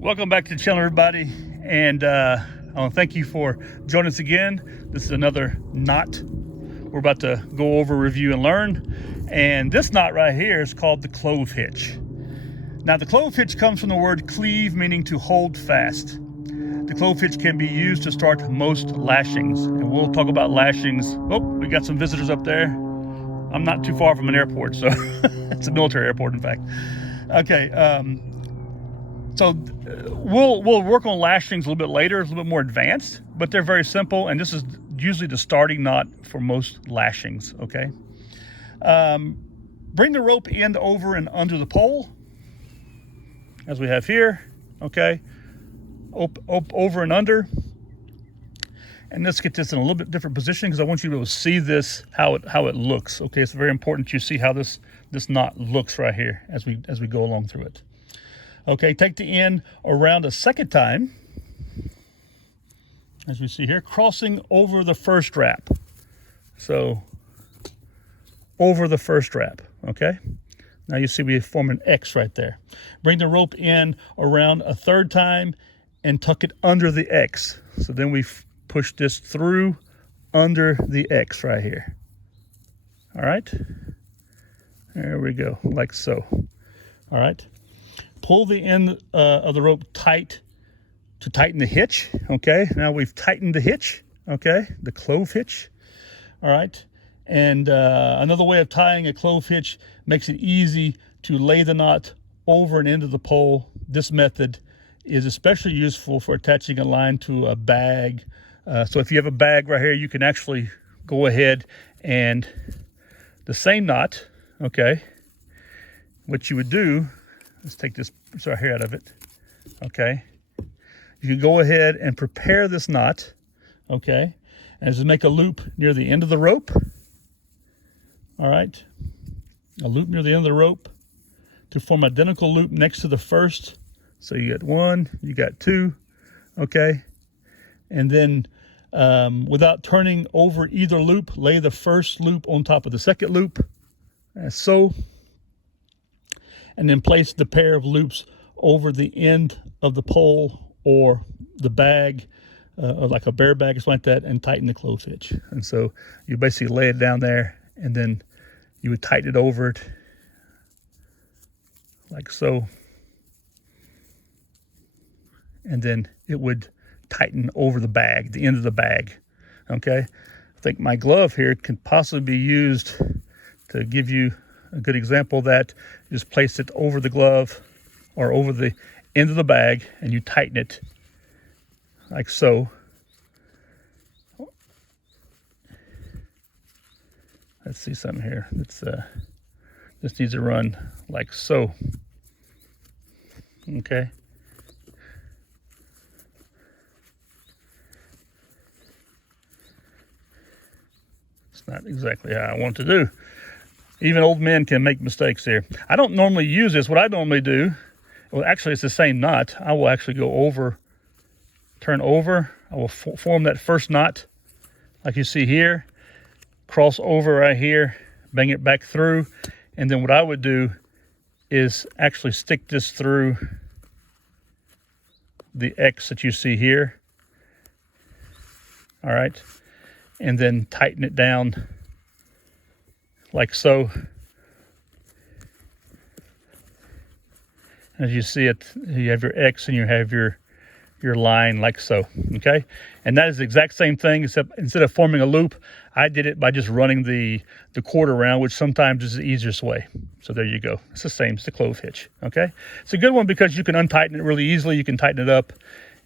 Welcome back to the channel, everybody, and I want to thank you for joining us again. This is another knot we're about to go over, review, and learn. And this knot right here is called the clove hitch. Now, the clove hitch comes from the word cleave, meaning to hold fast. The clove hitch can be used to start most lashings, and we'll talk about lashings. Oh, we got some visitors up there. I'm not too far from an airport, so it's a military airport, in fact. Okay, so we'll work on lashings a little bit later, it's a little bit more advanced, but they're very simple, and this is usually the starting knot for most lashings, okay? Bring the rope end over and under the pole, as we have here, okay? Over and under. And let's get this in a little bit different position because I want you to be able to see this, how it looks, okay? It's very important you see how this knot looks right here as we go along through it. Okay, take the end around a second time, as we see here, crossing over the first wrap. So, over the first wrap, okay? Now you see we form an X right there. Bring the rope in around a third time and tuck it under the X. So then we push this through under the X right here. All right? There we go, like so. All right? Pull the end of the rope tight to tighten the hitch, okay? Now we've tightened the hitch, okay? The clove hitch, all right? And another way of tying a clove hitch makes it easy to lay the knot over and into the pole. This method is especially useful for attaching a line to a bag. So if you have a bag right here, you can actually go ahead and the same knot, okay? What you would do, let's take this right here out of it, okay? You can go ahead and prepare this knot, okay? And just make a loop near the end of the rope, all right? A loop near the end of the rope to form an identical loop next to the first. So you got one, you got two, okay? And then without turning over either loop, lay the first loop on top of the second loop, as so. And then place the pair of loops over the end of the pole or the bag, or like a bear bag or something like that, and tighten the clove hitch. And so you basically lay it down there, and then you would tighten it over it, like so. And then it would tighten over the bag, the end of the bag, okay? I think my glove here can possibly be used to give you a good example of that. You just place it over the glove or over the end of the bag and you tighten it like so. Let's see something here. This needs to run like so, okay? It's not exactly how I want to do. Even old men can make mistakes here. I don't normally use this. What I normally do, well, actually it's the same knot. I will actually go over, turn over. I will form that first knot like you see here, cross over right here, bang it back through. And then what I would do is actually stick this through the X that you see here. All right. And then tighten it down like so. As you see it, you have your X and you have your line like so, okay? And that is the exact same thing, except instead of forming a loop, I did it by just running the cord around, which sometimes is the easiest way. So there you go. It's the same, it's the clove hitch, okay? It's a good one because you can untighten it really easily. You can tighten it up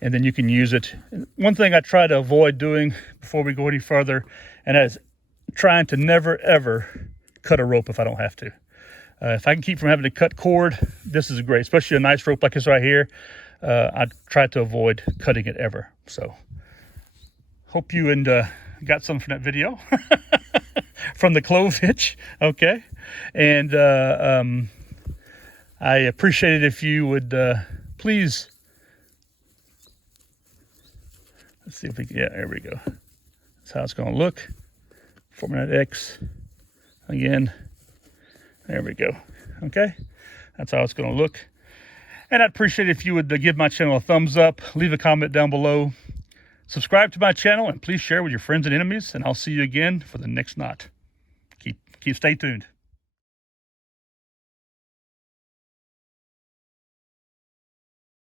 and then you can use it. One thing I try to avoid doing before we go any further, and that is trying to never ever cut a rope if I don't have to. If I can keep from having to cut cord, this is great, especially a nice rope like this right here. I try to avoid cutting it ever. So hope you got something from that video from the clove hitch, okay? And I appreciate it if you would please, let's see if we can, yeah, there we go. That's how it's gonna look. Forming that X again. There we go. Okay, that's how it's going to look. And I'd appreciate it if you would give my channel a thumbs up, leave a comment down below, subscribe to my channel, and please share with your friends and enemies. And I'll see you again for the next knot. Stay tuned.